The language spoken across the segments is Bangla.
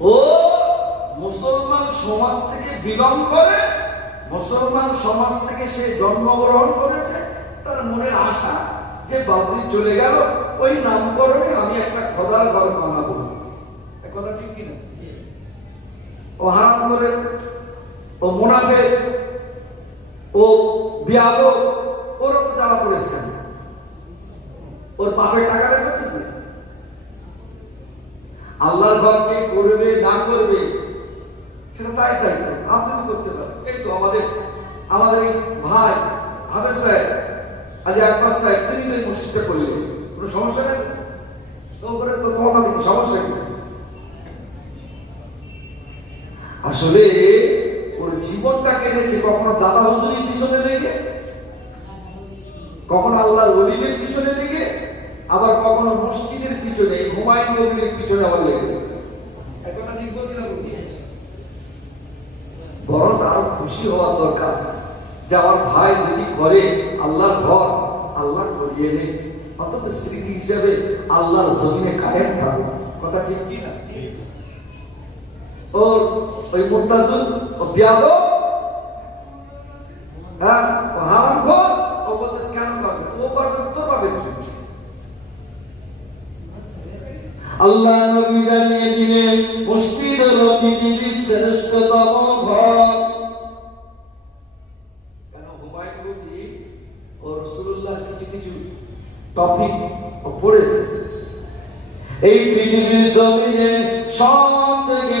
ও মুসলমান সমাজ থেকে বিলং করে মুসলমান সমাজ থেকে সে জন্মগ্রহণ করেছে তার মনের আশা যে বাবরি চলে গেল। ওই নামকরণে আমি একটা খোদার ঘর বানাবো। কথা ঠিক কিনা ও হারাম করে ও মুনাফে ও বিয়াদ ওর তো জ্বালা পড়েছে ওর পাপের টাকাটা করতেছে আল্লাহর ঘরকে করবে তাই তাই করতে পারেন। এই তো আমাদের আমাদের এই ভাই সাহেব আজ সাহেব, তিনি এই মসজিদটা করলেন। কোনো সমস্যা নেই? তো কথা সমস্যা কি? আসলে ওর জীবনটা কেটেছে কখনো দাদা হুজুরির পিছনে লেগে? কখনো আল্লাহর ওলিদের পিছনে লেগে? আবার কখনো মসজিদের পিছনে হুমায়ুন কবিরের পিছনে আবার লেগে এক কথা ঠিক বলছি না বলছি? বরং আরও খুশি হওয়া দরকার। যে আমার ভাই যদি করে, আল্লাহর ঘর, আল্লাহ করিয়ে নেই অন্তত স্মৃতি হিসাবে আল্লাহর জমিনে কায়েম থাকবে কথা ঠিক কি না? ওর ওই মোত্তাজুল ও হ্যাঁ ও হারাম ঘর ও বলতে কেন করবে ও করবে তো পাবে কি? আল্লাহ নবী জানিয়ে দিলেন, মসজিদ হলো পৃথিবীর শ্রেষ্ঠতম ঘর। কেন হুমায়ুন কবির ও রসুল্লাহ কিছু কিছু টপিক পড়েছে। এই পৃথিবীর জমিনে সব থেকে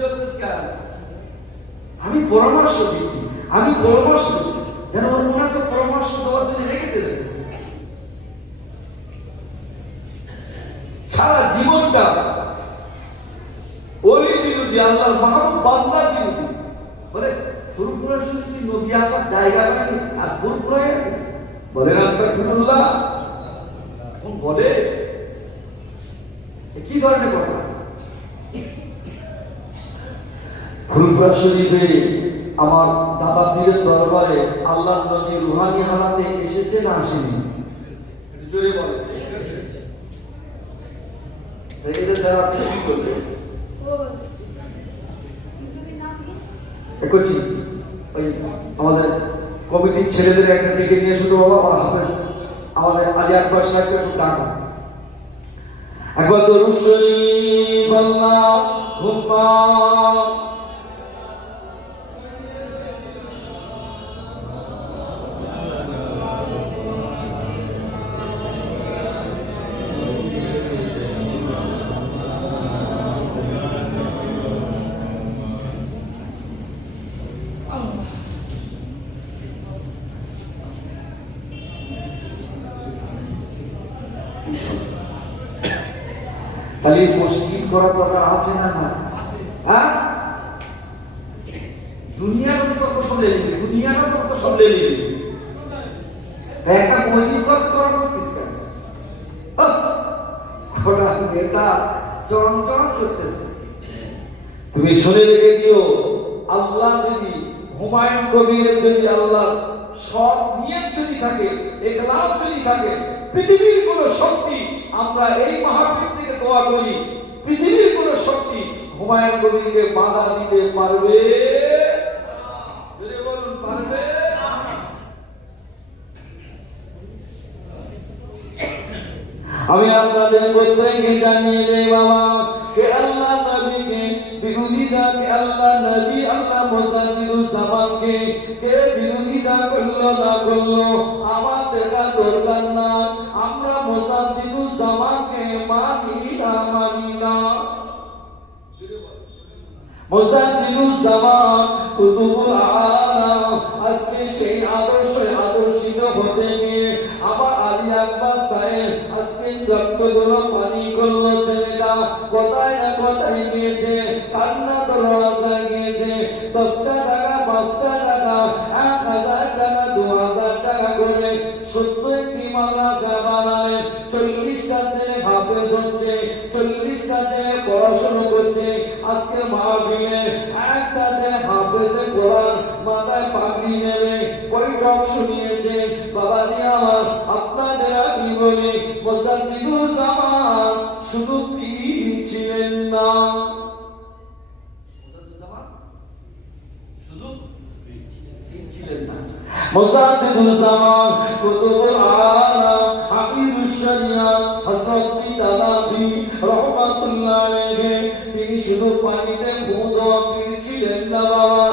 চলতেছে কেন? আমি পরামর্শ দিচ্ছি, আমি পরামর্শ দিচ্ছি। যেন ওর মনে হচ্ছে পরামর্শ দেওয়ার জন্য রেখে দিয়েছে। সারা জীবনটা ওই বিরোধী, আল্লাহর মাহবুব বান্দা বিরোধী। বলে ফুরফুরের শুনছি নবী আসার জায়গা নেই আর ফুরফুরে বলে, রাস্তা ফিরুল্লাহ। বলে কি ধরনের কথা? ফুলপুরা শরীফে আমার দাদা পীরের দরবারে আল্লাহ নবী রুহানি হারাতে এসেছে না আসেনি আমাদের কমিটির ছেলেদের একটা ডেকে নিয়ে শুধু বাবা আমাদের আজ একবার সাহেবকে একটু ডাকো। একবার শরীফ আল্লাহুম্মা তাহলে মসজিদ করার দরকার আছে না না হ্যাঁ? দুনিয়ার কত সবলে নিবি দুনিয়ার কত সবলে নিবি একটা মসজিদ কর তোরা করতিস কেন? আহ! ঘোড়া নেতা চরণ করতেছে। তুমি শুনে রেখে দিও, আল্লাহ যদি হুমায়ুন কবিরের যদি আল্লাহ সৎ নিয়ত যদি থাকে, এখলাস যদি থাকে, পৃথিবীর কোন শক্তি আমরা এই মাহফিল থেকে দোয়া করি, পৃথিবীর কোন শক্তি হুমায়ুন কবিরকে বাধা দিতে পারবে? পারবে? আমি আপনাদের প্রত্যেককে জানিয়ে দেই, বাবা কে আল্লাহ নবীকে, বিরোধিতা কে আল্লাহ নবী, আল্লাহ মোসাদ্দিদুল সামানকে কে বিরোধিতা করল না করল আমার দেখা দরকার মোসাদ্দিদুল সামান কুতুবুল আলাম। আজকে সেই আদর্শে আদর্শিত হতে গিয়ে আমার আলী আকবর সাহেব আজকে রক্তগুলো পানি করল ছেলেটা। কোথায় না কোথায় গিয়েছে, কান্না দরওয়াজা গিয়েছে। দশটা টাকা, পাঁচটা টাকা, এক হাজার টাকা, দু হাজার টাকা করে সত্তর একটি মাদ্রাসা বানালেন। চল্লিশটা ছেলে হাফেজ হচ্ছে, চল্লিশটা ছেলে পড়াশোনা করছে। আজকে মাহফিলে কি বলি মোসাদ্দিদুল জামান শুধু পীর ছিলেন না। ছিলেন জামান কুতুবুল আলাম হাবিবুশ শরিয়াত হযরত কিতাবাবি রহমাতুল্লাহ আলাইহি তিনি শুধু পানিতে ফুঁ দেওয়া